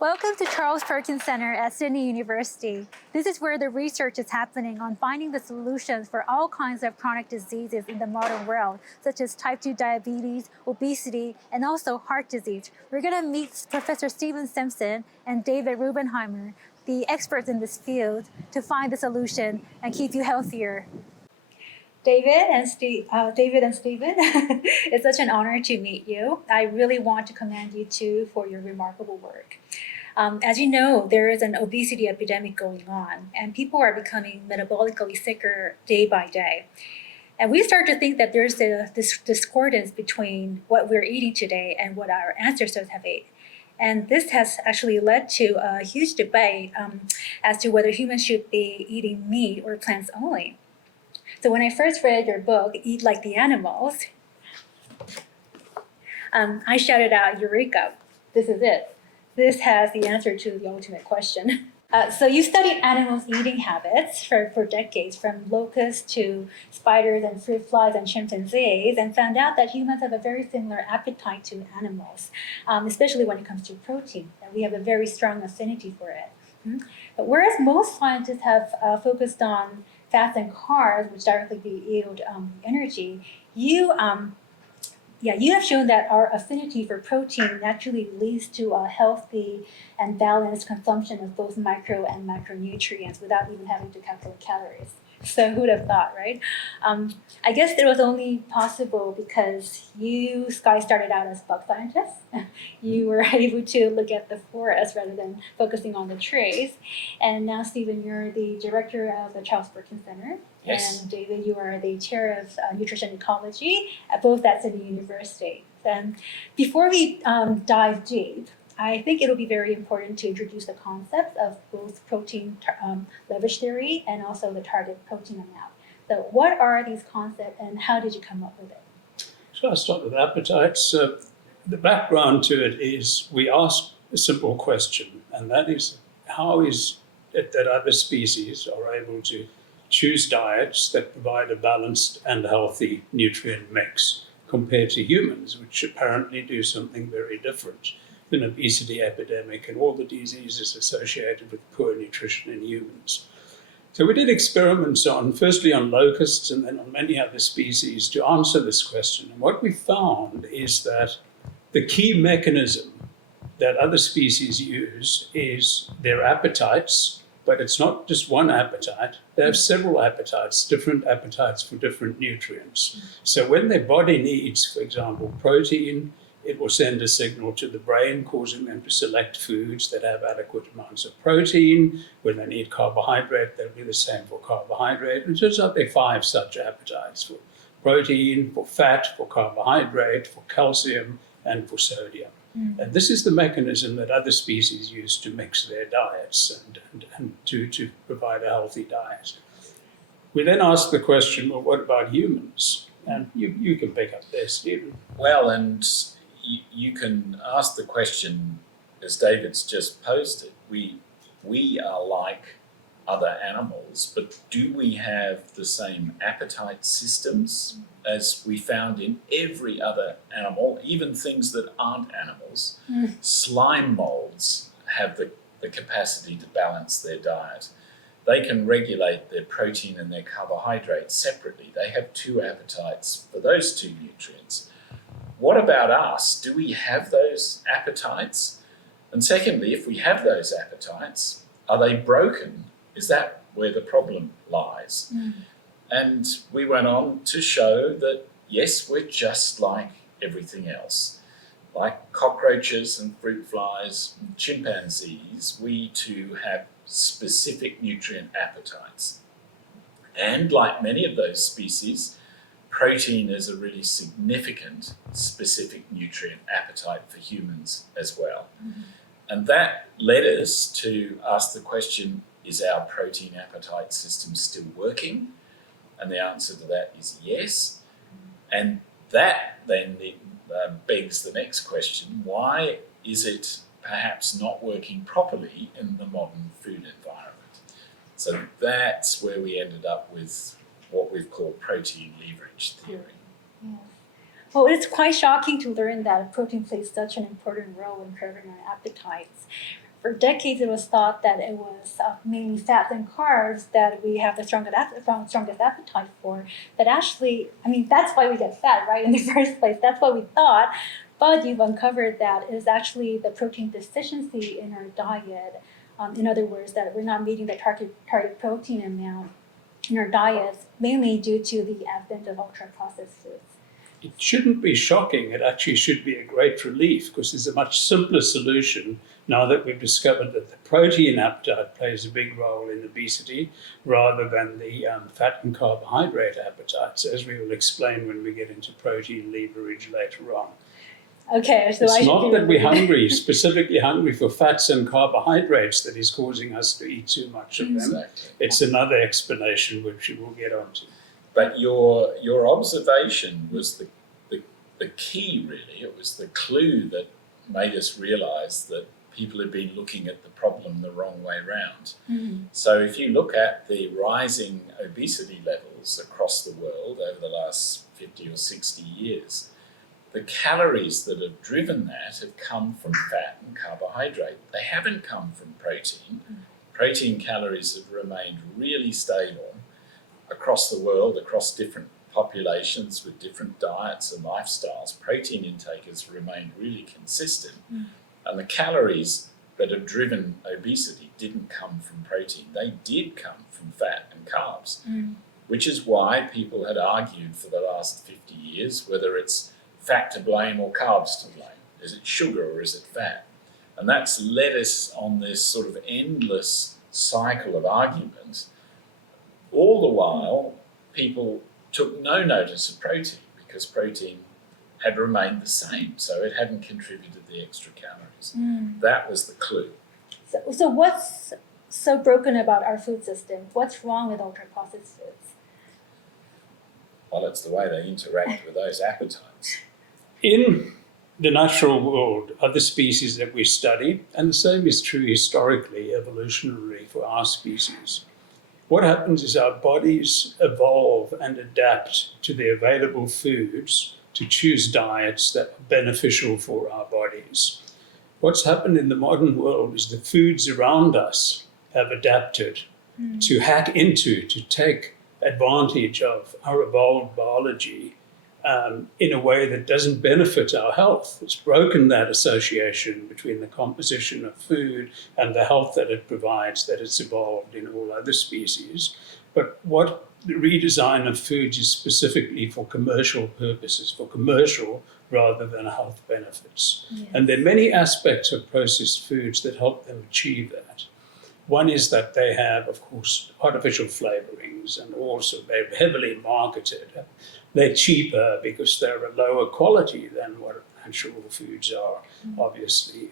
Welcome to Charles Perkins Center at Sydney University. This is where the research is happening on finding the solutions for all kinds of chronic diseases in the modern world, such as type 2 diabetes, obesity, and also heart disease. We're going to meet Professor Stephen Simpson and David Rubenheimer, the experts in this field, to find the solution and keep you healthier. David and Stephen, it's such an honor to meet you. I really want to commend you too for your remarkable work. As you know, there is an obesity epidemic going on, and people are becoming metabolically sicker day by day. And we start to think that there's this discordance between what we're eating today and what our ancestors have ate. And this has actually led to a huge debate as to whether humans should be eating meat or plants only. So when I first read your book, Eat Like the Animals, I shouted out, Eureka, this is it. This has the answer to the ultimate question. So you studied animals' eating habits for decades, from locusts to spiders and fruit flies and chimpanzees, and found out that humans have a very similar appetite to animals, especially when it comes to protein, that we have a very strong affinity for it. But whereas most scientists have focused on fats and carbs, which directly yield energy, you have shown that our affinity for protein naturally leads to a healthy and balanced consumption of both micro and macronutrients without even having to calculate calories. So who would have thought, right? I guess it was only possible because you guys started out as bug scientists. You were able to look at the forest rather than focusing on the trees. And now, Stephen, you're the director of the Charles Perkins Center. Yes. And David, you are the chair of nutrition ecology, both at Sydney University. And before we dive deep, I think it'll be very important to introduce the concepts of both protein leverage theory and also the target protein amount. So what are these concepts and how did you come up with it? So I'll start with appetites. The background to it is we ask a simple question, and that is, how is it that other species are able to choose diets that provide a balanced and healthy nutrient mix compared to humans, which apparently do something very different? An obesity epidemic and all the diseases associated with poor nutrition in humans. So we did experiments firstly on locusts and then on many other species to answer this question. And what we found is that the key mechanism that other species use is their appetites, but it's not just one appetite. They have several appetites, different appetites for different nutrients. So when their body needs, for example, protein, it will send a signal to the brain, causing them to select foods that have adequate amounts of protein. When they need carbohydrate, they'll do the same for carbohydrate. And it turns out there are 5 such appetites: for protein, for fat, for carbohydrate, for calcium, and for sodium. And this is the mechanism that other species use to mix their diets and to provide a healthy diet. We then ask the question, well, what about humans? And you can pick up there, Stephen. Well, and you can ask the question, as David's just posed it, we are like other animals, but do we have the same appetite systems as we found in every other animal, even things that aren't animals? Slime molds have the capacity to balance their diet. They can regulate their protein and their carbohydrates separately. They have 2 appetites for those 2 nutrients. What about us? Do we have those appetites? And secondly, if we have those appetites, are they broken? Is that where the problem lies? And we went on to show that, yes, we're just like everything else. Like cockroaches and fruit flies and chimpanzees, we too have specific nutrient appetites. And like many of those species, protein is a really significant specific nutrient appetite for humans as well. And that led us to ask the question, is our protein appetite system still working? And the answer to that is yes. And that then begs the next question, why is it perhaps not working properly in the modern food environment? So that's where we ended up with what we've called protein leverage theory. Yes. Well, it's quite shocking to learn that protein plays such an important role in curbing our appetites. for decades, it was thought that it was mainly fats and carbs that we have the strongest appetite for. But actually, I mean, that's why we get fat, right, in the first place. That's what we thought. But you've uncovered that it is actually the protein deficiency in our diet. In other words, that we're not meeting the target protein amount in our diets, mainly due to the advent of ultra-processed foods. It shouldn't be shocking. It actually should be a great relief because there's a much simpler solution now that we've discovered that the protein appetite plays a big role in obesity rather than the fat and carbohydrate appetites, as we will explain when we get into protein leverage later on. Okay, so It's not that we're hungry, specifically hungry for fats and carbohydrates that is causing us to eat too much of them. Exactly. It's another explanation which we will get onto. But your observation was the key, really. It was the clue that made us realise that people had been looking at the problem the wrong way round. Mm-hmm. So if you look at the rising obesity levels across the world over the last 50 or 60 years, the calories that have driven that have come from fat and carbohydrate. They haven't come from protein. Protein calories have remained really stable across the world, across different populations with different diets and lifestyles. Protein intake has remained really consistent. And the calories that have driven obesity didn't come from protein. They did come from fat and carbs, which is why people had argued for the last 50 years whether it's fat to blame or carbs to blame. Is it sugar or is it fat? And that's led us on this sort of endless cycle of argument. All the while, people took no notice of protein because protein had remained the same, so it hadn't contributed the extra calories. That was the clue. So what's so broken about our food system? What's wrong with ultra-processed foods? Well, it's the way they interact with those appetites. In the natural world, other species that we study, and the same is true historically, evolutionarily for our species, what happens is our bodies evolve and adapt to the available foods to choose diets that are beneficial for our bodies. What's happened in the modern world is the foods around us have adapted to hack into, to take advantage of our evolved biology in a way that doesn't benefit our health. It's broken that association between the composition of food and the health that it provides that it's evolved in all other species. But what the redesign of foods is specifically for commercial purposes, for commercial rather than health benefits. Yes. And there are many aspects of processed foods that help them achieve that. One is that they have, of course, artificial flavorings, and also they're heavily marketed. They're cheaper because they're a lower quality than what natural foods are, obviously.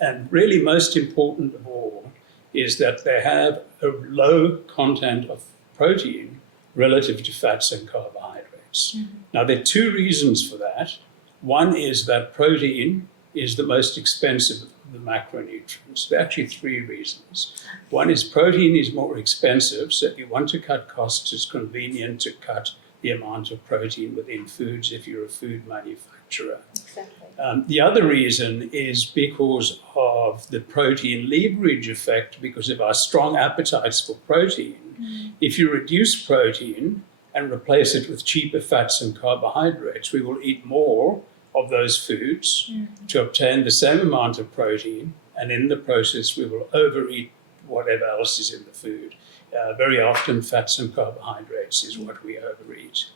And really most important of all is that they have a low content of protein relative to fats and carbohydrates. Now, there are two reasons for that. One is that protein is the most expensive of the macronutrients. There are actually three reasons. One is protein is more expensive, so if you want to cut costs, it's convenient to cut the amount of protein within foods if you're a food manufacturer. Exactly. The other reason is because of the protein leverage effect, because of our strong appetites for protein. If you reduce protein and replace it with cheaper fats and carbohydrates, we will eat more of those foods to obtain the same amount of protein, and in the process we will overeat whatever else is in the food. Very often fats and carbohydrates is what we overeat.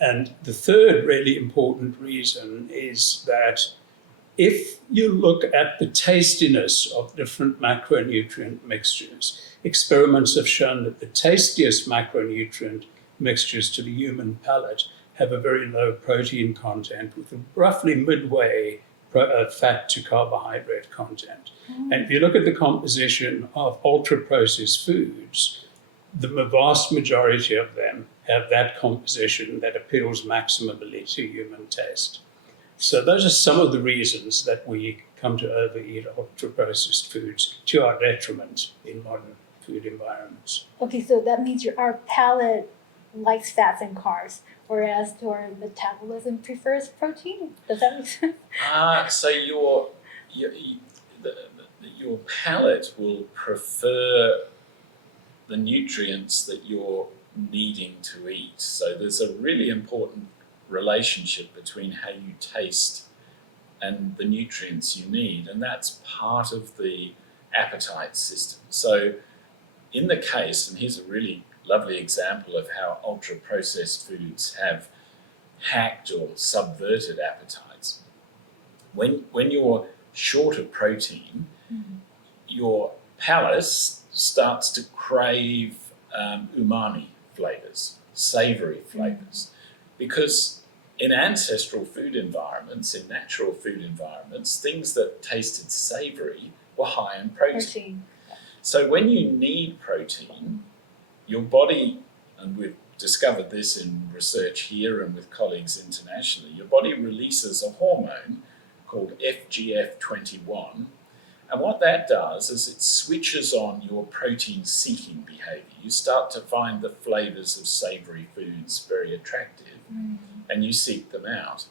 And the third really important reason is that if you look at the tastiness of different macronutrient mixtures, experiments have shown that the tastiest macronutrient mixtures to the human palate have a very low protein content with a roughly midway fat to carbohydrate content. And if you look at the composition of ultra-processed foods, the vast majority of them have that composition that appeals maximally to human taste. So those are some of the reasons that we come to overeat ultra-processed foods to our detriment in modern food environments. Okay, so that means our palate likes fats and carbs, whereas our metabolism prefers protein. Does that make sense? So your palate will prefer the nutrients that you're needing to eat. So there's a really important relationship between how you taste and the nutrients you need, and that's part of the appetite system. So in the case, and here's a really lovely example of how ultra-processed foods have hacked or subverted appetites. When you're short of protein, your palate starts to crave umami flavors, savory flavors, because in ancestral food environments, in natural food environments, things that tasted savory were high in protein. So when you need protein, your body, and we've discovered this in research here and with colleagues internationally, your body releases a hormone called FGF21. And what that does is it switches on your protein-seeking behavior. You start to find the flavors of savory foods very attractive, and you seek them out.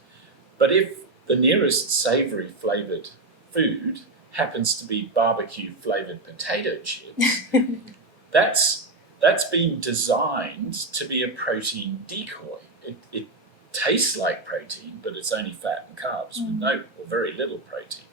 But if the nearest savory flavored food happens to be barbecue flavored potato chips, that's been designed to be a protein decoy. It tastes like protein, but it's only fat and carbs with no or very little protein.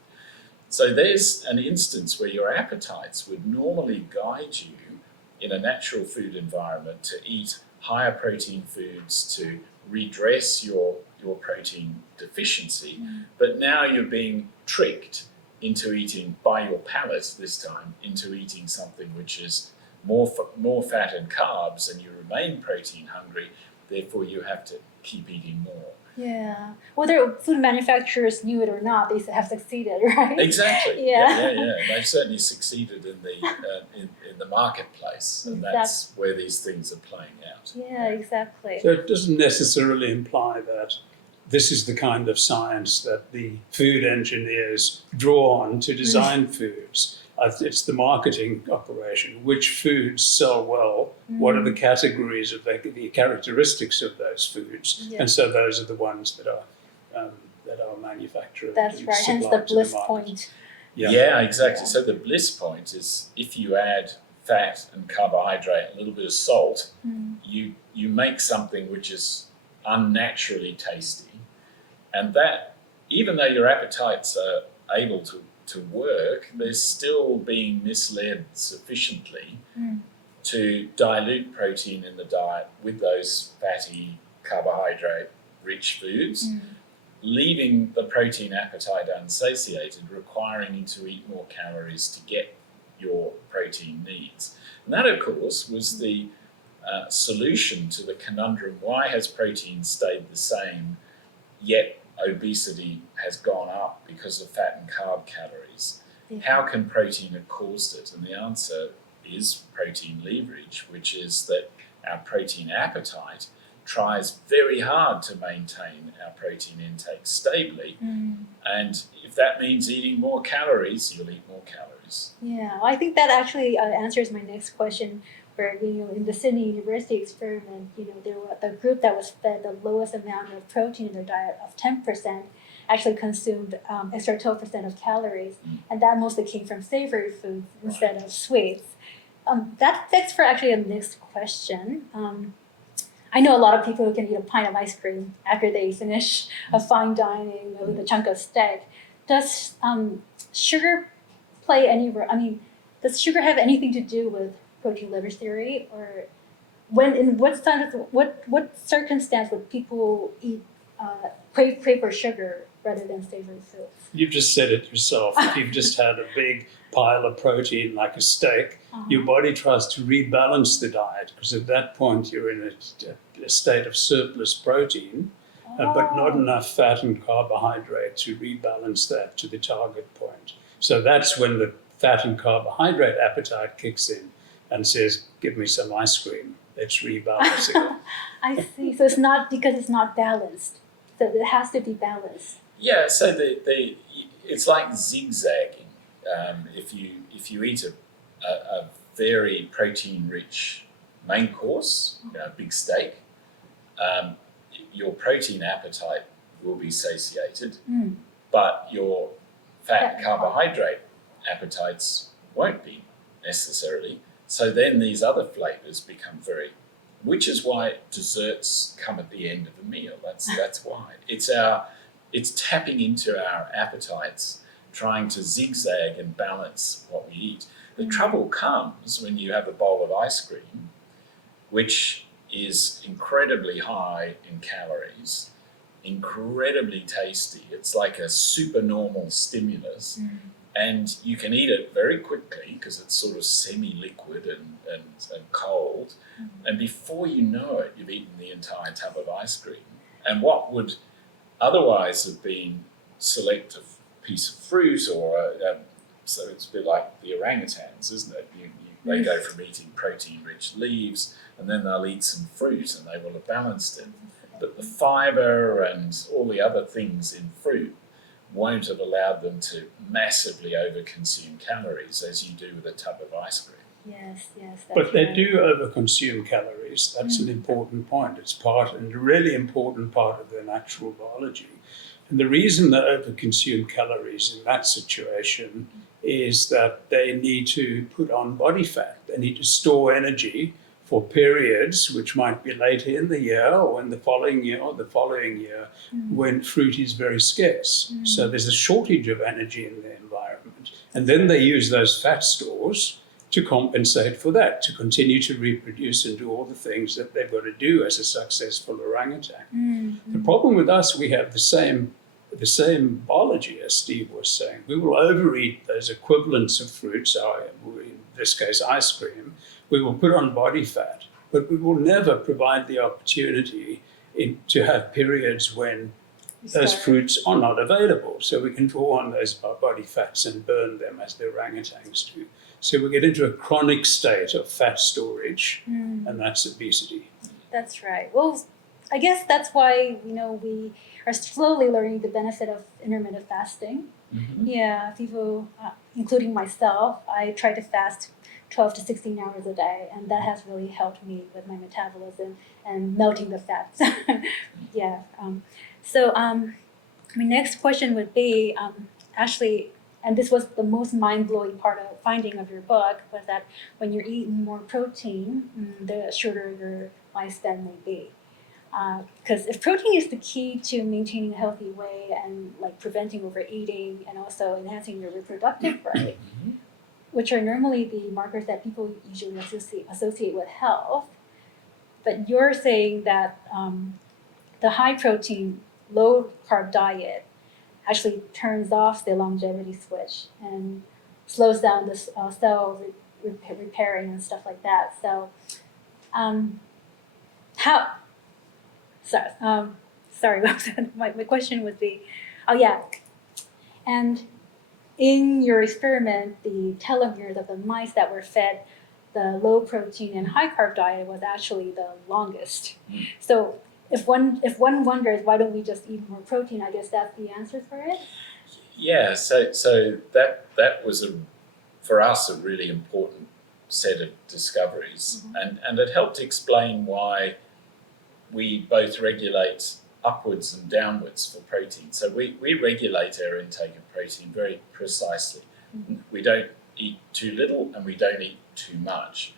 So there's an instance where your appetites would normally guide you in a natural food environment to eat higher protein foods to redress your protein deficiency, but now you're being tricked into eating, by your palate this time, into eating something which is more fat and carbs, and you remain protein hungry, therefore you have to keep eating more. Yeah. Whether food manufacturers knew it or not, they have succeeded, right? Exactly. Yeah. They've certainly succeeded in the marketplace, and that's where these things are playing out. Yeah, exactly. So it doesn't necessarily imply that this is the kind of science that the food engineers draw on to design foods. It's the marketing operation. Which foods sell well? What are the categories of the characteristics of those foods? Yeah. And so those are the ones that are manufactured. That's right. Hence the bliss point. Yeah, exactly. So the bliss point is if you add fat and carbohydrate, a little bit of salt, you make something which is unnaturally tasty, and that, even though your appetites are able to work, they're still being misled sufficiently to dilute protein in the diet with those fatty, carbohydrate-rich foods, leaving the protein appetite unsatiated, requiring you to eat more calories to get your protein needs. And that, of course, was the solution to the conundrum: why has protein stayed the same, yet obesity has gone up because of fat and carb calories? How can protein have caused it? And the answer is protein leverage, which is that our protein appetite tries very hard to maintain our protein intake stably. And if that means eating more calories, you'll eat more calories. Yeah, well, I think that actually answers my next question. Where, in the Sydney University experiment, there was the group that was fed the lowest amount of protein in their diet of 10% actually consumed extra 12% of calories, and that mostly came from savory foods instead of sweets. That begs for actually a next question. I know a lot of people who can eat a pint of ice cream after they finish a fine dining with a chunk of steak. Does sugar play any role? I mean, does sugar have anything to do with protein leverage theory, or what circumstance would people eat crave for sugar rather than savory foods? You've just said it yourself. If you've just had a big pile of protein like a steak, your body tries to rebalance the diet, because at that point you're in a state of surplus protein, but not enough fat and carbohydrate to rebalance that to the target point. So that's when the fat and carbohydrate appetite kicks in and says, give me some ice cream, let's rebalance it. I see. So it's not because it's not balanced. So it has to be balanced. Yeah, so it's like zigzagging. If you eat a very protein-rich main course, a big steak, your protein appetite will be satiated, but your fat and carbohydrate appetites won't be necessarily. So then these other flavors become very, which is why desserts come at the end of a meal. That's why. It's tapping into our appetites, trying to zigzag and balance what we eat. The trouble comes when you have a bowl of ice cream, which is incredibly high in calories, incredibly tasty. It's like a supernormal stimulus. And you can eat it very quickly because it's sort of semi-liquid and cold. And before you know it, you've eaten the entire tub of ice cream. And what would otherwise have been select a piece of fruit or so it's a bit like the orangutans, isn't it? They go from eating protein-rich leaves and then they'll eat some fruit and they will have balanced it. But the fibre and all the other things in fruit won't have allowed them to massively overconsume calories as you do with a tub of ice cream. Yes, that's But they right. do overconsume calories. That's an important point. It's a really important part of their natural biology. And the reason they overconsume calories in that situation is that they need to put on body fat. They need to store energy for periods which might be later in the year or in the following year or the following year when fruit is very scarce. So there's a shortage of energy in the environment. And then they use those fat stores to compensate for that, to continue to reproduce and do all the things that they've got to do as a successful orangutan. The problem with us, we have the same biology as Steve was saying. We will overeat those equivalents of fruits, in this case ice cream. We will put on body fat, but we will never provide the opportunity to have periods when those fruits are not available. So we can draw on those body fats and burn them as the orangutans do. So we get into a chronic state of fat storage, and that's obesity. That's right. Well, I guess that's why, we are slowly learning the benefit of intermittent fasting. Yeah, people, including myself, I try to fast 12 to 16 hours a day, and that has really helped me with my metabolism and melting the fats. Yeah. My next question would be, actually, and this was the most mind-blowing finding of your book, was that when you're eating more protein, the shorter your lifespan may be. Because if protein is the key to maintaining a healthy weight and preventing overeating and also enhancing your reproductive rate, which are normally the markers that people usually associate with health, but you're saying that the high protein, low carb diet actually turns off the longevity switch and slows down the cell repairing and stuff like that. So, sorry, what was that? My question would be, and in your experiment, the telomeres of the mice that were fed the low protein and high carb diet was actually the longest. So if one wonders why don't we just eat more protein, I guess that's the answer for it. Yeah, so that was for us a really important set of discoveries, and it helped explain why we both regulate upwards and downwards for protein. So we regulate our intake of protein very precisely. We don't eat too little and we don't eat too much.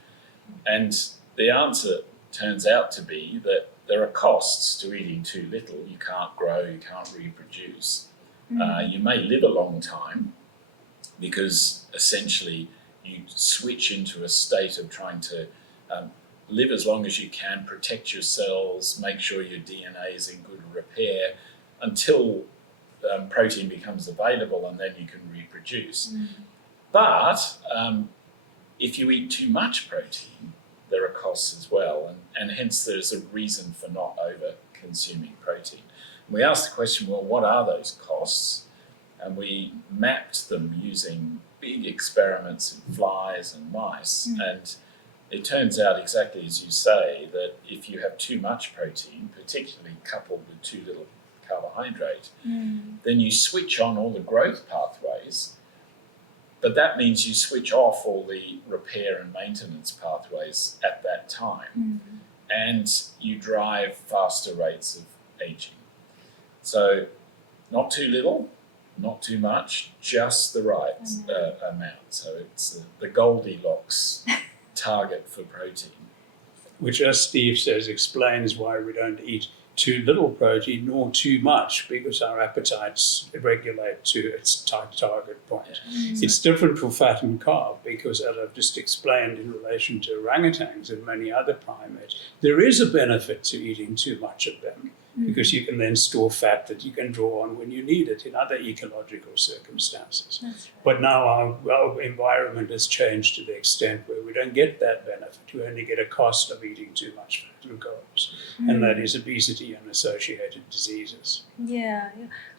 And the answer turns out to be that there are costs to eating too little. You can't grow, you can't reproduce. You may live a long time because essentially you switch into a state of trying to live as long as you can, protect your cells, make sure your DNA is in good repair until protein becomes available and then you can reproduce. But if you eat too much protein, there are costs as well, and hence there's a reason for not over-consuming protein. And we asked the question, well, what are those costs? And we mapped them using big experiments in flies and mice, and it turns out exactly as you say, that if you have too much protein, particularly coupled with too little carbohydrate, then you switch on all the growth pathways, but that means you switch off all the repair and maintenance pathways at that time, and you drive faster rates of aging. So not too little, not too much, just the right amount. So it's the Goldilocks target for protein. Which, as Steve says, explains why we don't eat too little protein nor too much, because our appetites regulate to its target point. It's different for fat and carb because, as I've just explained in relation to orangutans and many other primates, there is a benefit to eating too much of them because you can then store fat that you can draw on when you need it in other ecological circumstances. That's right. But now our environment has changed to the extent where we don't get that benefit. We only get a cost of eating too much fat and carbs, and that is obesity and associated diseases. Yeah.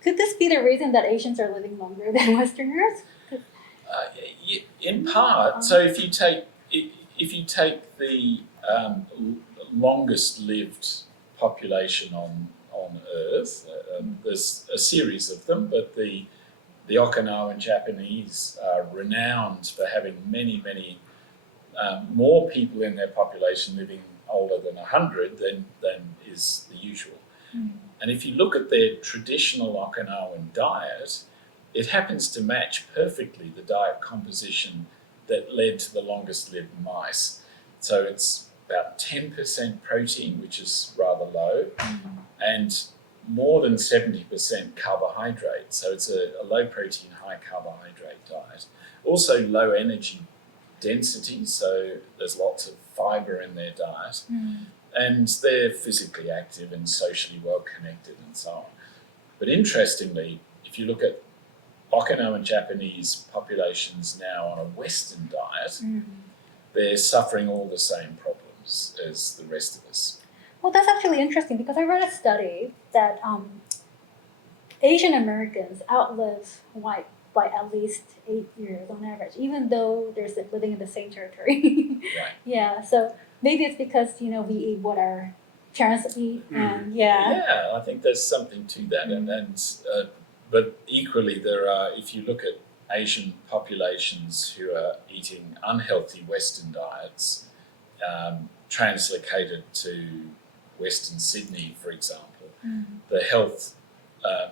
Could this be the reason that Asians are living longer than Westerners? In part. So if you take the longest lived population on Earth, there's a series of them, but the Okinawan Japanese are renowned for having many more people in their population living older than 100 than is the usual. And if you look at their traditional Okinawan diet, it happens to match perfectly the diet composition that led to the longest lived mice. So it's about 10% protein, which is rather low, and more than 70% carbohydrate. So it's a low protein, high carbohydrate diet. Also low energy density, so there's lots of fiber in their diet. And they're physically active and socially well connected and so on. But interestingly, if you look at Okinawan Japanese populations now on a Western diet, they're suffering all the same problems as the rest of us. Well, that's actually interesting because I read a study that Asian Americans outlive white by at least 8 years on average, even though they're living in the same territory. Right. Yeah, so maybe it's because, we eat what our parents eat, and Yeah, I think there's something to that. But equally, there are, if you look at Asian populations who are eating unhealthy Western diets, translocated to Western Sydney, for example, the health,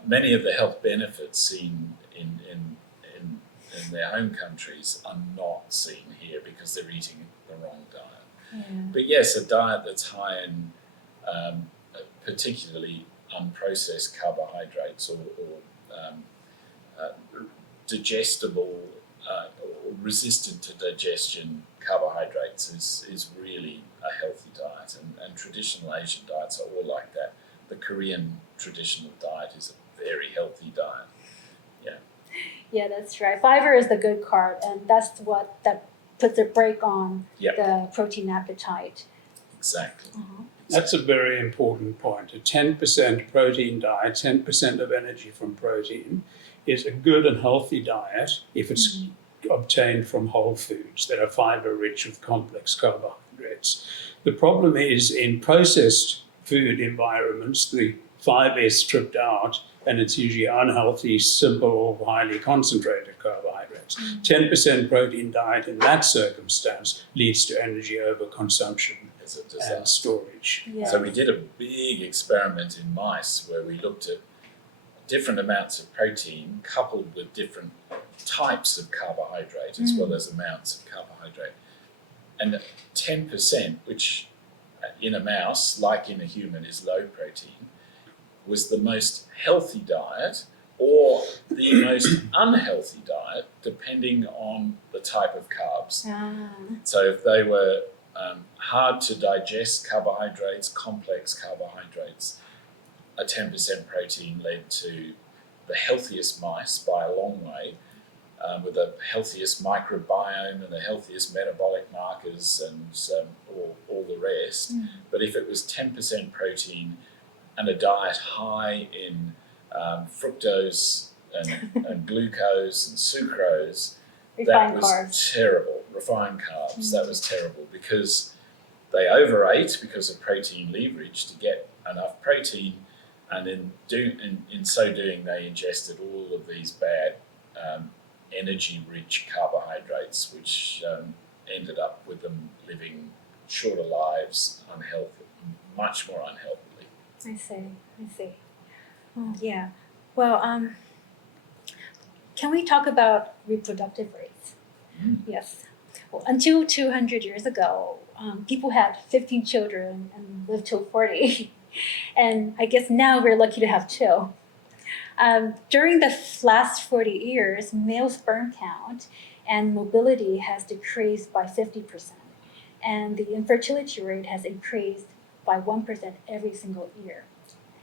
many of the health benefits seen in their home countries are not seen here because they're eating the wrong diet. But yes, a diet that's high in particularly unprocessed carbohydrates or digestible or resistant to digestion carbohydrates is really a healthy diet, and traditional Asian diets are all like that. The Korean traditional diet is a very healthy diet. Yeah, that's right. Fiber is the good carb, and that's what that puts a brake on the protein appetite. Exactly. That's a very important point. A 10% protein diet, 10% of energy from protein, is a good and healthy diet if it's obtained from whole foods that are fiber-rich with complex carbohydrates. The problem is in processed food environments, the fiber is stripped out and it's usually unhealthy, simple, highly concentrated carbohydrates. 10% protein diet in that circumstance leads to energy overconsumption and storage. Yeah. So we did a big experiment in mice where we looked at different amounts of protein coupled with different types of carbohydrate as well as amounts of carbohydrate. And 10%, which in a mouse, like in a human, is low protein, was the most healthy diet or the most unhealthy diet, depending on the type of carbs. So if they were hard to digest carbohydrates, complex carbohydrates, a 10% protein led to the healthiest mice by a long way, with the healthiest microbiome and the healthiest metabolic markers and all the rest. But if it was 10% protein and a diet high in fructose and glucose and sucrose, Refined that was carbs. terrible. Refined carbs, that was terrible because they overate because of protein leverage to get enough protein, and in so doing they ingested all of these bad energy-rich carbohydrates, which ended up with them living shorter lives, much more unhealthily. I see. Oh, yeah. Well, can we talk about reproductive rates? Yes. Well, until 200 years ago, people had 15 children and lived till 40. And I guess now we're lucky to have 2. During the last 40 years, male sperm count and mobility has decreased by 50%. And the infertility rate has increased by 1% every single year.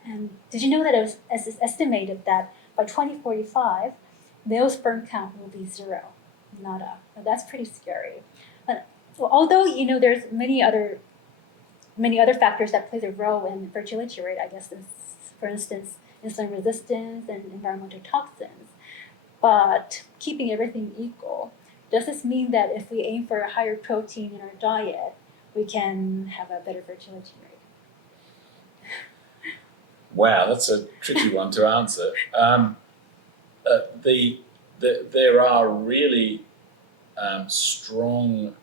And did you know that it was estimated that by 2045, male sperm count will be 0, nada. Now, that's pretty scary. But although there's many other factors that play a role in fertility rate, I guess, for instance, insulin resistance and environmental toxins. But keeping everything equal, does this mean that if we aim for a higher protein in our diet, we can have a better fertility rate? Wow, that's a tricky one to answer. There are really strong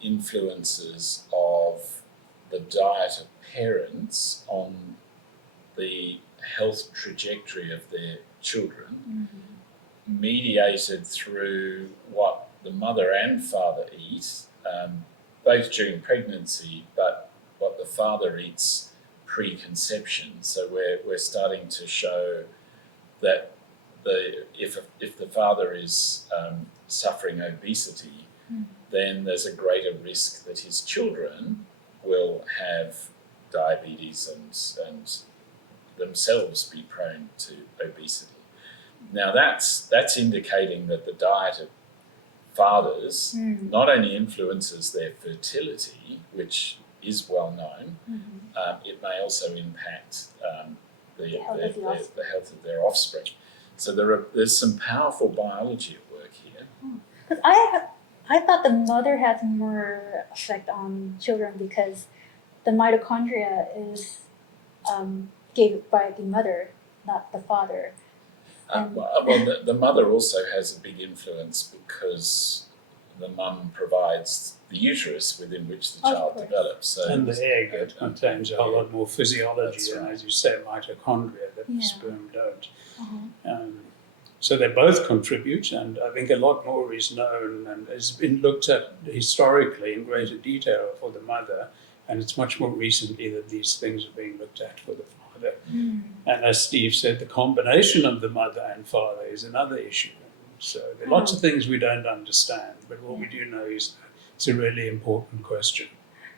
influences of the diet of parents on the health trajectory of their children, mediated through what the mother and father eat, both during pregnancy, but what the father eats preconception. So we're starting to show that if the father is suffering obesity, then there's a greater risk that his children will have diabetes and themselves be prone to obesity. Now that's indicating that the diet of fathers not only influences their fertility, which is well known, it may also impact the health of their offspring. So there's some powerful biology at work here. Because I thought the mother has more effect on children because the mitochondria is given by the mother, not the father. The mother also has a big influence because the mum provides the uterus within which the child develops. So and the egg, it contains a whole lot more physiology and, as you say, mitochondria that the sperm don't. So they both contribute, and I think a lot more is known and has been looked at historically in greater detail for the mother, and it's much more recently that these things are being looked at for the father. And as Steve said, the combination of the mother and father is another issue. So there are lots of things we don't understand, but what we do know is that it's a really important question.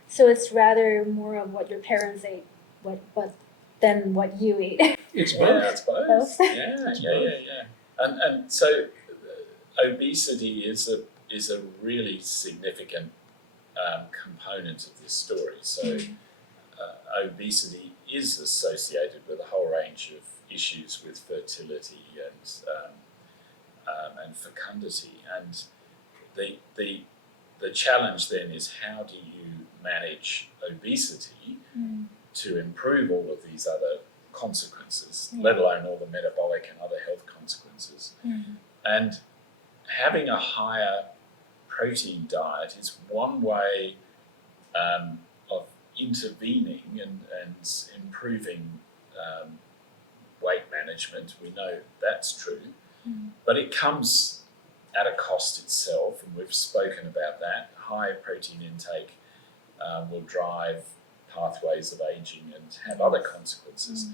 So it's rather more of what your parents ate, than what you eat. It's both. Yeah, it's both. Yeah. And so obesity is a really significant component of this story. So obesity is associated with a whole range of issues with fertility and fecundity. And the challenge then is, how do you manage obesity to improve all of these other consequences, let alone all the metabolic and other health consequences. And having a higher protein diet is one way of intervening and improving weight management. We know that's true, but it comes at a cost itself, and we've spoken about that. High protein intake will drive pathways of aging and have other consequences.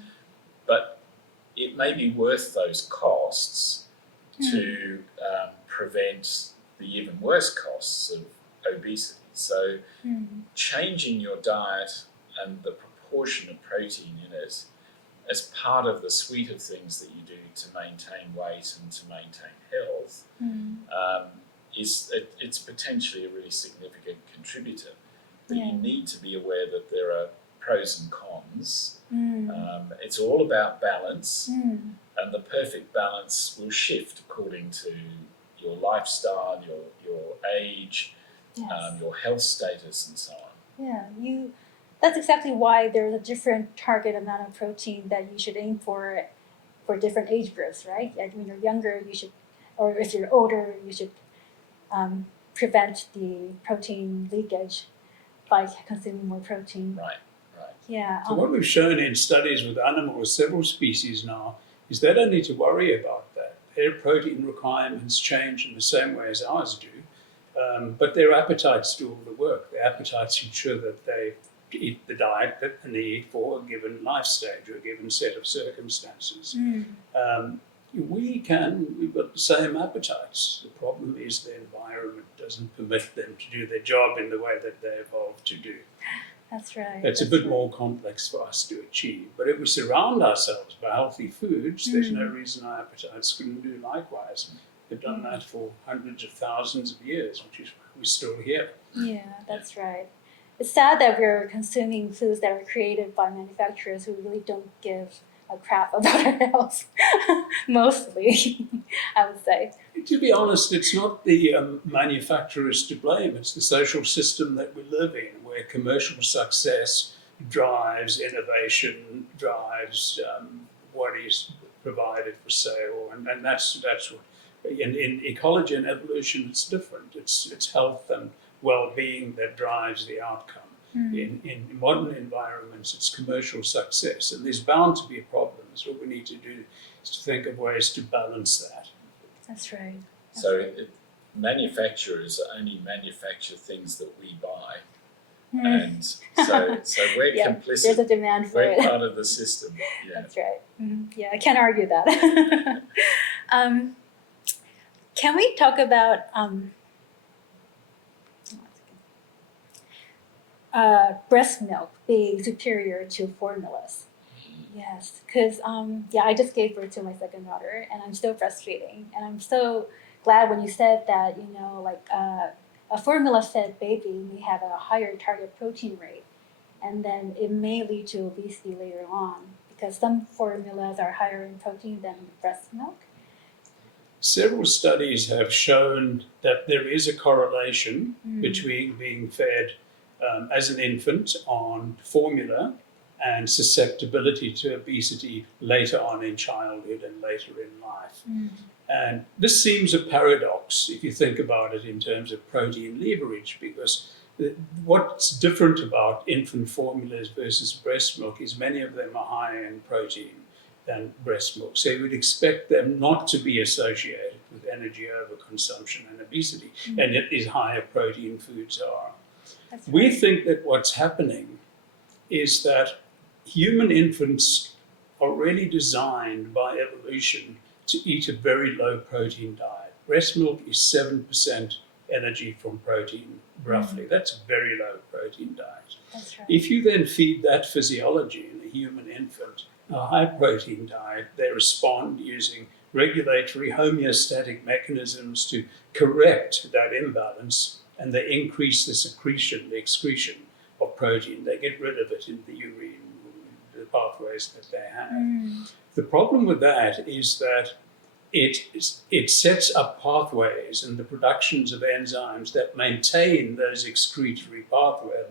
But it may be worth those costs to prevent the even worse costs of obesity. So changing your diet and the proportion of protein in it as part of the suite of things that you do to maintain weight and to maintain health it's potentially a really significant contributor. But you need to be aware that there are pros and cons. It's all about balance, and the perfect balance will shift according to your lifestyle, your age, your health status, and so on. Yeah, that's exactly why there's a different target amount of protein that you should aim for different age groups, right? When you're younger, you should, or if you're older, you should prevent the protein leakage by consuming more protein. Right. Yeah. So what we've shown in studies with animals, several species now, is they don't need to worry about that. their protein requirements change in the same way as ours do, but their appetites do all the work. Their appetites ensure that they eat the diet that they need for a given life stage or a given set of circumstances. We've got the same appetites. The problem is the environment doesn't permit them to do their job in the way that they evolved to do. That's right. It's a bit more complex for us to achieve. But if we surround ourselves by healthy foods, there's no reason our appetites couldn't do likewise. They've done that for hundreds of thousands of years, which is why we're still here. Yeah, that's right. It's sad that we're consuming foods that are created by manufacturers who really don't give a crap about our health, mostly, I would say. To be honest, it's not the manufacturers to blame. It's the social system that we live in, where commercial success drives innovation, drives what is provided for sale, and that's what. In ecology and evolution, it's different. It's health and well-being that drives the outcome. In modern environments, it's commercial success, and there's bound to be problems. What we need to do is to think of ways to balance that. That's right. Manufacturers only manufacture things that we buy, and so we're complicit. There's a demand for we're it. part of the system. Yeah. That's right. Yeah, I can't argue that. Can we talk about breast milk being superior to formulas? Yes, because I just gave birth to my second daughter, and I'm still breastfeeding, and I'm so glad when you said that a formula-fed baby may have a higher target protein rate, and then it may lead to obesity later on because some formulas are higher in protein than breast milk. Several studies have shown that there is a correlation between being fed as an infant on formula and susceptibility to obesity later on in childhood and later in life. And this seems a paradox if you think about it in terms of protein leverage, because what's different about infant formulas versus breast milk is many of them are higher in protein than breast milk. So you would expect them not to be associated with energy overconsumption and obesity, and yet these higher protein foods are. That's We right. think that what's happening is that human infants are really designed by evolution to eat a very low protein diet. Breast milk is 7% energy from protein, roughly. That's a very low protein diet. That's right. If you then feed that physiology in a human infant, a high protein diet, they respond using regulatory homeostatic mechanisms to correct that imbalance, and they increase the excretion of protein. They get rid of it in the urine, the pathways that they have. The problem with that is that it sets up pathways and the productions of enzymes that maintain those excretory pathways,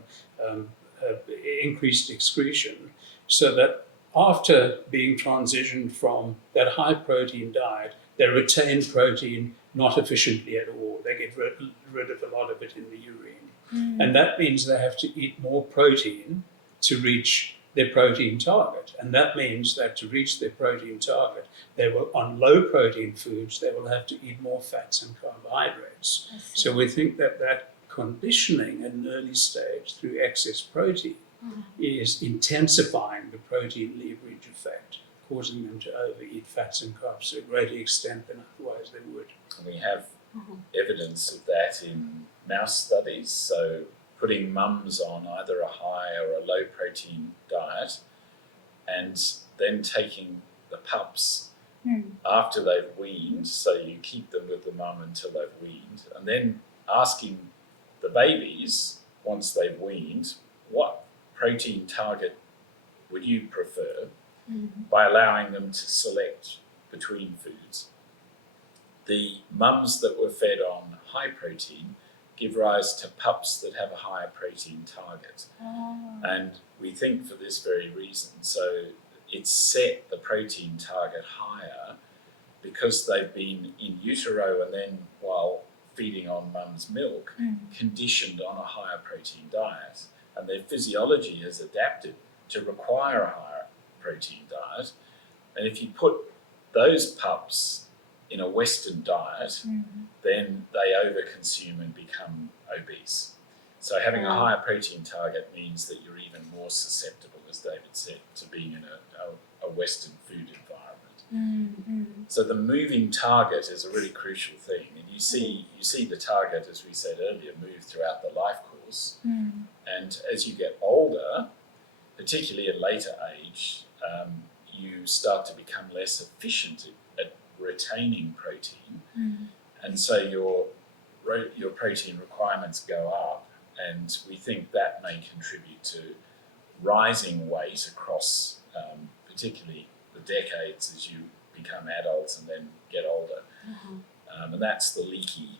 increased excretion, so that after being transitioned from that high protein diet, they retain protein not efficiently at all. They get rid of a lot of it in the urine. And that means they have to eat more protein to reach their protein target. And that means that to reach their protein target, on low protein foods, they will have to eat more fats and carbohydrates. So we think that conditioning at an early stage through excess protein is intensifying the protein leverage effect, causing them to overeat fats and carbs to a greater extent than otherwise they would. We have evidence of that in mouse studies, so putting mums on either a high or a low protein diet and then taking the pups after they've weaned, so you keep them with the mum until they've weaned, and then asking the babies, once they've weaned, what protein target would you prefer, by allowing them to select between foods. The mums that were fed on high protein give rise to pups that have a higher protein target. And we think for this very reason. So it's set the protein target higher because they've been in utero and then while feeding on mum's milk, conditioned on a higher protein diet. And their physiology has adapted to require a higher protein diet. And if you put those pups in a Western diet, then they overconsume and become obese. So having a higher protein target means that you're even more susceptible, as David said, to being in a Western food environment. So the moving target is a really crucial thing, and you see the target, as we said earlier, move throughout the life course. And as you get older, particularly at later age, you start to become less efficient at retaining protein, and so your protein requirements go up, and we think that may contribute to rising weight across particularly the decades as you become adults and then get older. And that's the leaky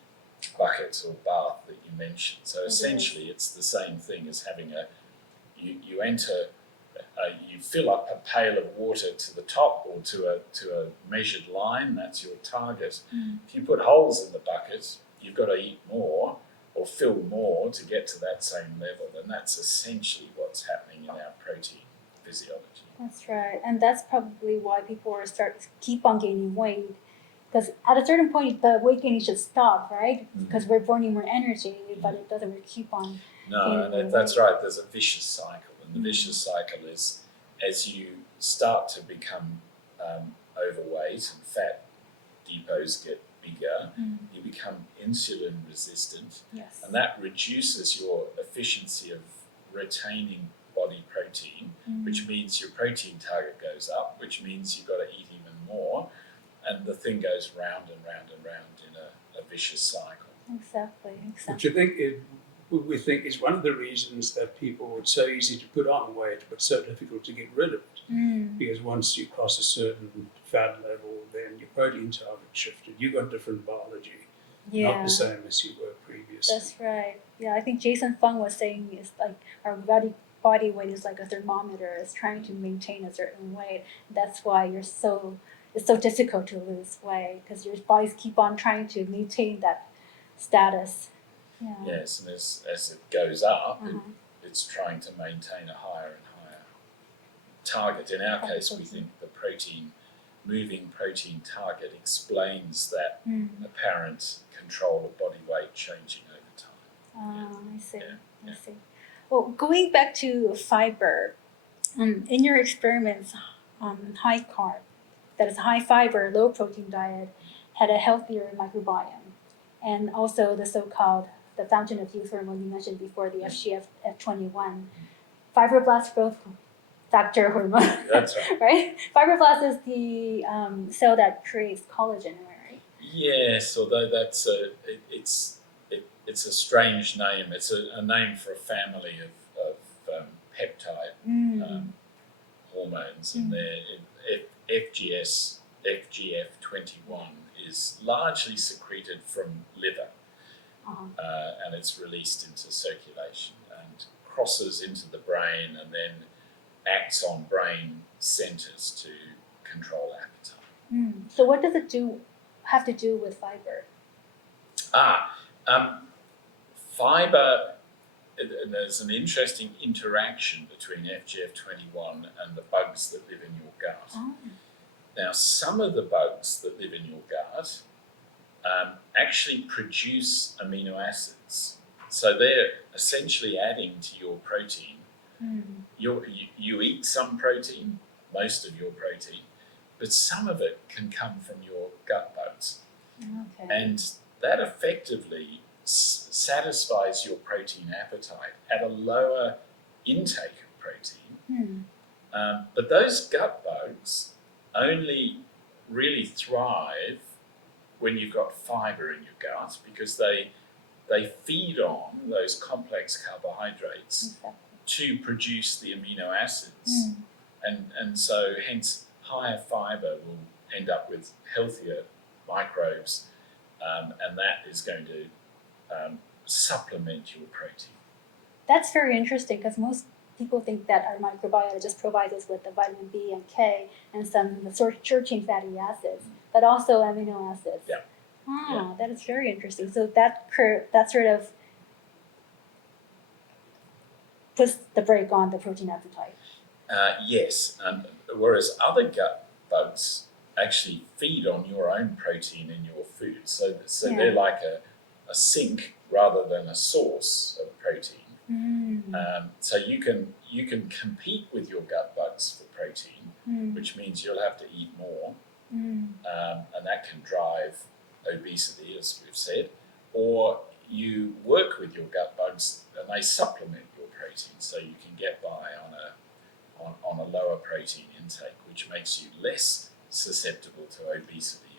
bucket or bath that you mentioned. So essentially it's the same thing as having you enter, you fill up a pail of water to the top or to a measured line, that's your target. If you put holes in the bucket, you've got to eat more or fill more to get to that same level, and that's essentially what's happening in our protein physiology. That's right, and that's probably why people keep on gaining weight, because at a certain point the weight gaining should stop, right? Because we're burning more energy, but it doesn't. We keep on. No, that's right. There's a vicious cycle, and the vicious cycle is as you start to become overweight and fat depots get bigger, you become insulin resistant, and that reduces your efficiency of retaining body protein, which means your protein target goes up, which means you've got to eat even more, and the thing goes round and round and round in a vicious cycle. Exactly. Which we think is one of the reasons that it's so easy to put on weight but so difficult to get rid of it. Because once you cross a certain fat level, then your protein target shifted. You've got different biology, not the same as you were previously. That's right. Yeah, I think Jason Fung was saying it's like our body weight is like a thermometer. It's trying to maintain a certain weight. That's why it's so difficult to lose weight, because your bodies keep on trying to maintain that status. Yeah. Yes, and as it goes up, it's trying to maintain a higher and higher target. In our case, we think the moving protein target explains that apparent control of body weight changing over time. I see. I see. Well, going back to fiber, in your experiments, high carb, that is high fiber, low protein diet, had a healthier microbiome, and also the fountain of youth hormone you mentioned before, the FGF21, fibroblast growth factor hormone. That's right. Right? Fibroblast is the cell that creates collagen, am I right? Yes, although it's a strange name. It's a name for a family of peptide hormones, and FGF21 is largely secreted from liver. And it's released into circulation and crosses into the brain and then acts on brain centers to control appetite. So what does it have to do with fiber? Fiber, there's an interesting interaction between FGF21 and the bugs that live in your gut. Now, some of the bugs that live in your gut actually produce amino acids. So they're essentially adding to your protein. You eat some protein, most of your protein, but some of it can come from your gut bugs. And that effectively satisfies your protein appetite at a lower intake of protein. But those gut bugs only really thrive when you've got fiber in your gut, because they feed on those complex carbohydrates to produce the amino acids. And so hence higher fiber will end up with healthier microbes, and that is going to supplement your protein. That's very interesting, because most people think that our microbiome just provides us with the vitamin B and K and some short-chain fatty acids, but also amino acids. That is very interesting. So that sort of puts the brake on the protein appetite. Yes, whereas other gut bugs actually feed on your own protein in your food. So Yeah. they're like a sink rather than a source of protein. So you can compete with your gut bugs for protein, which means you'll have to eat more, and that can drive obesity, as we've said. Or you work with your gut bugs and they supplement your protein, so you can get by on a lower protein intake, which makes you less susceptible to obesity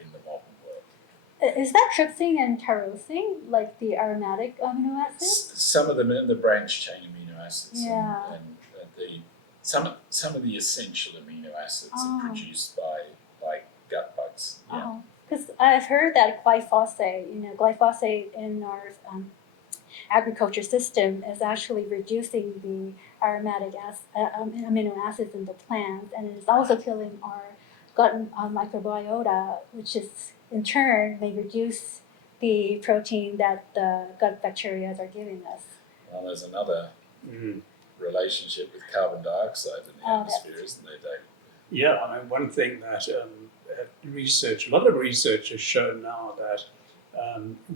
in the modern world. Is that trypsin and tyrosine, like the aromatic amino acids? Some of them in the branched chain amino acids, Yeah. and some of the essential amino acids are produced by gut bugs. Yeah. Because I've heard that glyphosate in our agriculture system is actually reducing the aromatic amino acids in the plants, and it's also killing our gut microbiota, which is in turn may reduce the protein that the gut bacteria are giving us. Well, there's another relationship with carbon dioxide in the atmosphere, isn't there, Dave? Yeah, I mean, one thing that a lot of research has shown now that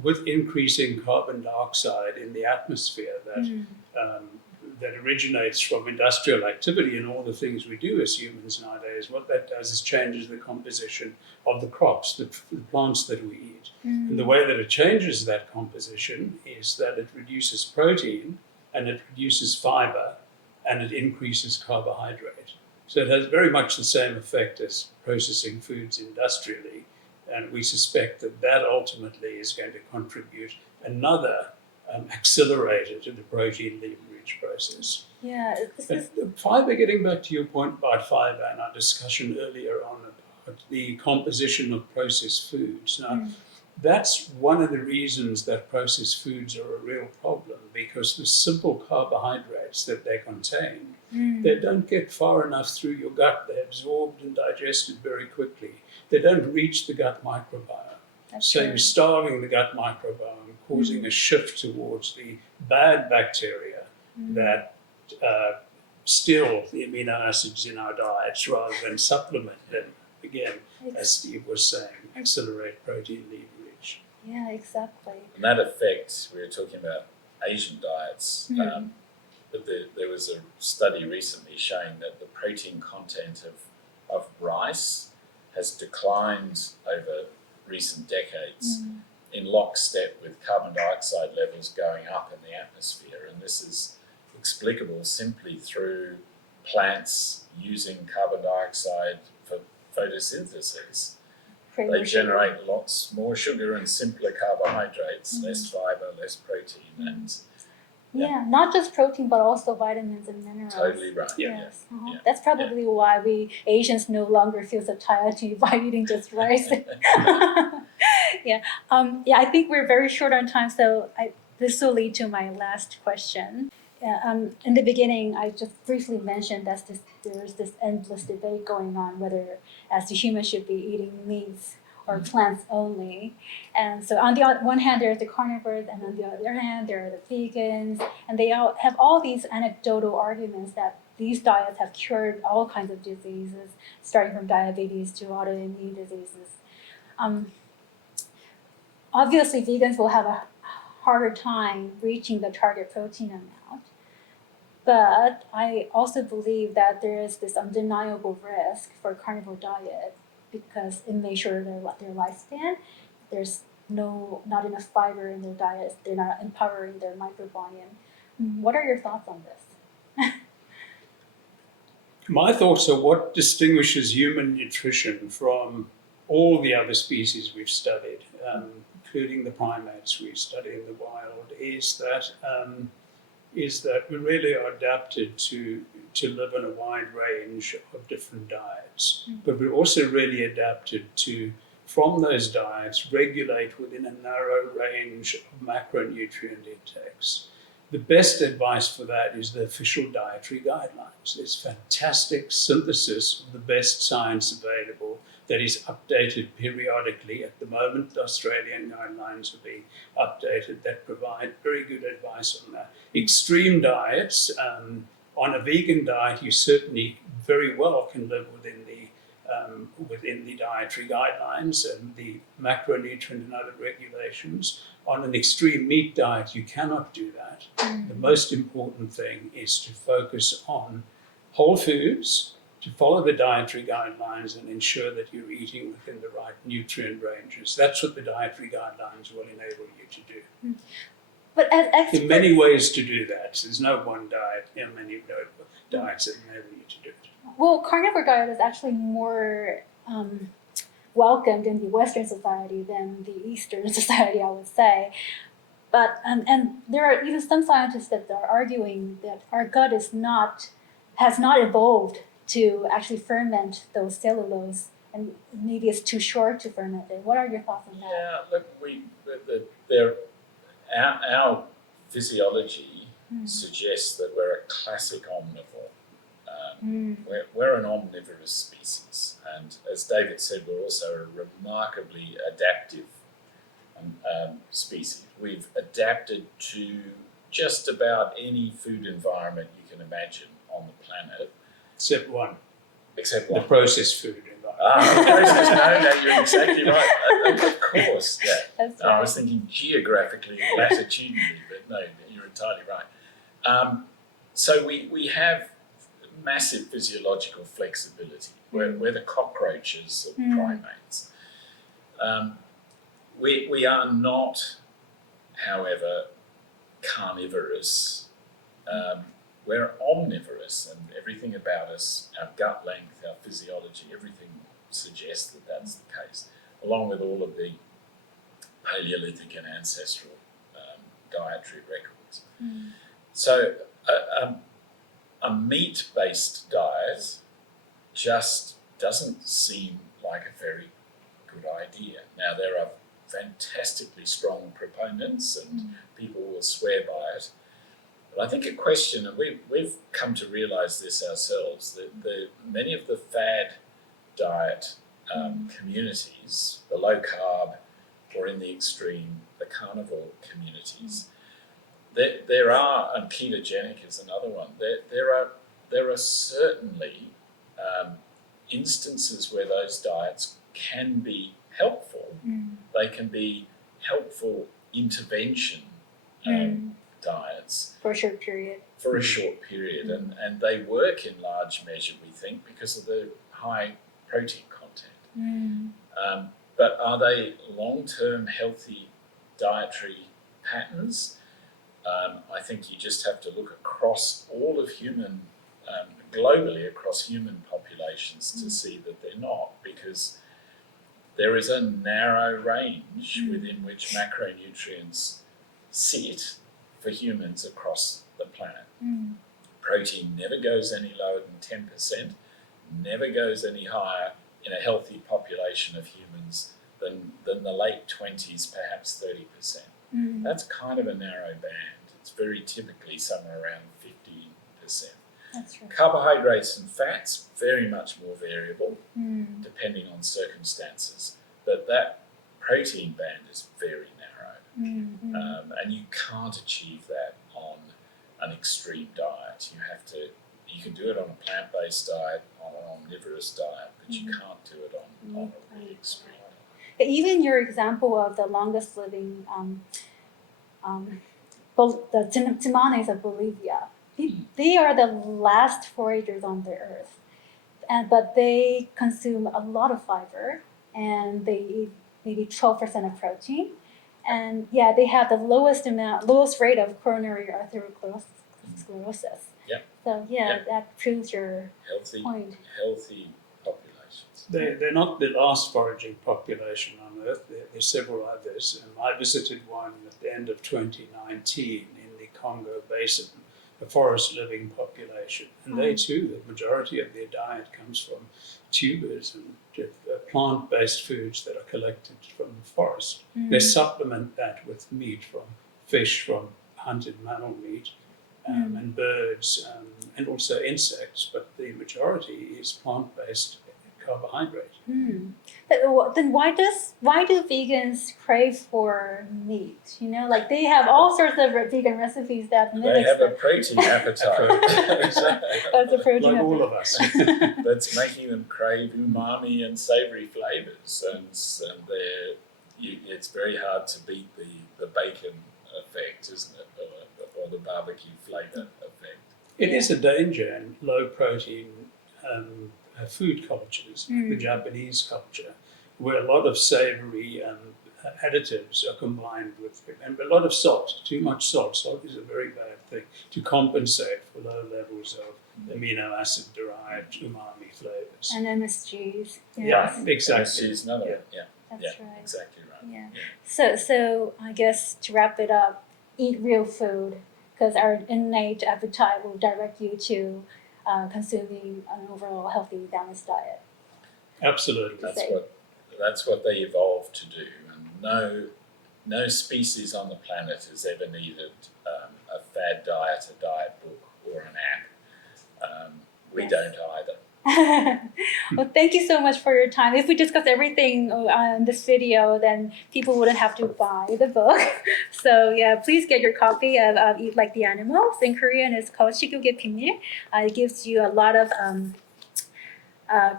with increasing carbon dioxide in the atmosphere that originates from industrial activity and all the things we do as humans nowadays, what that does is changes the composition of the crops, the plants that we eat. And the way that it changes that composition is that it reduces protein and it reduces fiber and it increases carbohydrate. So it has very much the same effect as processing foods industrially. And we suspect that ultimately is going to contribute another accelerator to the protein leverage process. Yeah, Fiber, getting back to your point about fiber and our discussion earlier on about the composition of processed foods. Now, that's one of the reasons that processed foods are a real problem, because the simple carbohydrates that they contain, they don't get far enough through your gut. They're absorbed and digested very quickly. They don't reach the gut microbiome. So you're starving the gut microbiome, causing a shift towards the bad bacteria that steal the amino acids in our diets rather than supplement them. Again, as Steve was saying, accelerate protein leverage. Yeah, exactly. And that affects, we were talking about Asian diets, but there was a study recently showing that the protein content of rice has declined over recent decades in lockstep with carbon dioxide levels going up in the atmosphere. And this is explicable simply through plants using carbon dioxide for photosynthesis. They generate lots more sugar and simpler carbohydrates, less fiber, less protein, and not just protein, but also vitamins and minerals. totally right. Yes. That's probably why we Asians no longer feel satiety by eating just rice. I think we're very short on time, so this will lead to my last question. In the beginning, I just briefly mentioned that there's this endless debate going on whether as the human should be eating meats or plants only. And so on the one hand, there's the carnivores, and on the other hand, there are the vegans, and they all have all these anecdotal arguments that these diets have cured all kinds of diseases, starting from diabetes to autoimmune diseases. Obviously, vegans will have a harder time reaching the target protein amount. But I also believe that there is this undeniable risk for carnivore diet because it may shorten their lifespan. There's not enough fiber in their diets. They're not empowering their microbiome. What are your thoughts on this? My thoughts are what distinguishes human nutrition from all the other species we've studied, including the primates we study in the wild, is that we really are adapted to live in a wide range of different diets. But we're also really adapted to, from those diets, regulate within a narrow range of macronutrient intakes. The best advice for that is the official dietary guidelines. There's fantastic synthesis of the best science available that is updated periodically. At the moment, the Australian guidelines are being updated that provide very good advice on that. Extreme diets, on a vegan diet, you certainly very well can live within the within the dietary guidelines and the macronutrient and other regulations. On an extreme meat diet, you cannot do that. The most important thing is to focus on whole foods, to follow the dietary guidelines and ensure that you're eating within the right nutrient ranges. That's what the dietary guidelines will enable you to do. But as experts, In many ways to do that. There's no one diet, many diets that enable you to do it. well, carnivore diet is actually more welcomed in the Western society than the Eastern society, I would say. But and there are even some scientists that are arguing that our gut has not evolved to actually ferment those cellulose, and maybe it's too short to ferment it. What are your thoughts on that? Yeah, look, our physiology suggests that we're a classic omnivore. We're an omnivorous species, and as David said, we're also a remarkably adaptive species. We've adapted to just about any food environment you can imagine on the planet. Except one, Except the one. processed food environment. No, you're exactly right. Of course, yeah. That's No, I right. was thinking geographically, latitudinally, but no, you're entirely right. So we have massive physiological flexibility. We're the cockroaches of primates. We are not, however, carnivorous. We're omnivorous, and everything about us, our gut length, our physiology, everything suggests that that's the case, along with all of the Paleolithic and ancestral dietary records. So a meat-based diet just doesn't seem like a very good idea. Now, there are fantastically strong proponents and people will swear by it. But I think a question, and we've come to realise this ourselves, that many of the fad diet communities, the low carb, or in the extreme, the carnivore communities, there are, and ketogenic is another one, there are certainly instances where those diets can be helpful. They can be helpful intervention diets For a short period. for a short period, and they work in large measure, we think, because of the high protein content. But are they long-term healthy dietary patterns? I think you just have to look across all of human, globally across human populations to see that they're not, because there is a narrow range within which macronutrients sit for humans across the planet. Protein never goes any lower than 10%, never goes any higher in a healthy population of humans than the late 20s, perhaps 30%. That's kind of a narrow band. It's very typically somewhere around 15%. That's true. Carbohydrates and fats, very much more variable, depending on circumstances. But that protein band is very narrow. And you can't achieve that on an extreme diet. You can do it on a plant-based diet, on an omnivorous diet, but you can't do it on a really extreme diet. Even your example of the longest living, the Timanes of Bolivia, they are the last foragers on the earth, but they consume a lot of fiber, and they eat maybe 12% of protein, and they have the lowest rate of coronary arteriosclerosis. Yep. So that proves your point. Healthy populations. They're not the last foraging population on Earth. There's several others. I visited one at the end of 2019 in the Congo Basin, a forest living population. And they too, the majority of their diet comes from tubers and plant-based foods that are collected from the forest. They supplement that with meat from fish, from hunted mammal meat, and birds, and also insects, but the majority is plant-based carbohydrate. Then why do vegans crave for meat? You know, like they have all sorts of vegan recipes that They mimics have a the- protein appetite. That's a protein. Like all of of us. That's making them crave umami and savoury flavours, and it's very hard to beat the bacon effect, isn't it, or the barbecue flavour effect. It is a danger in low protein food cultures, the Japanese culture, where a lot of savory additives are combined with, and a lot of salt, too much salt. Salt is a very bad thing to compensate for low levels of amino acid derived umami flavors. And MSGs. Yeah, Yes. exactly. She's another one, yeah. That's Yeah, right. exactly right. Yeah. So I guess to wrap it up, eat real food because our innate appetite will direct you to consuming an overall healthy, balanced diet. Absolutely. That's what they evolved to do, and no species on the planet has ever needed a fad diet, a diet book, or an app. We Yes. don't either. Well, thank you so much for your time. If we discuss everything on this video, then people wouldn't have to buy the book. So yeah, please get your copy of Eat Like the Animals. In Korean, it's called 식욕'이란. It gives you a lot of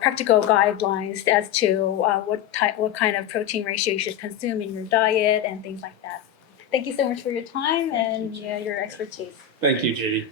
practical guidelines as to what kind of protein ratio you should consume in your diet and things like that. Thank you so much for your time and your expertise. Thank you, Judy.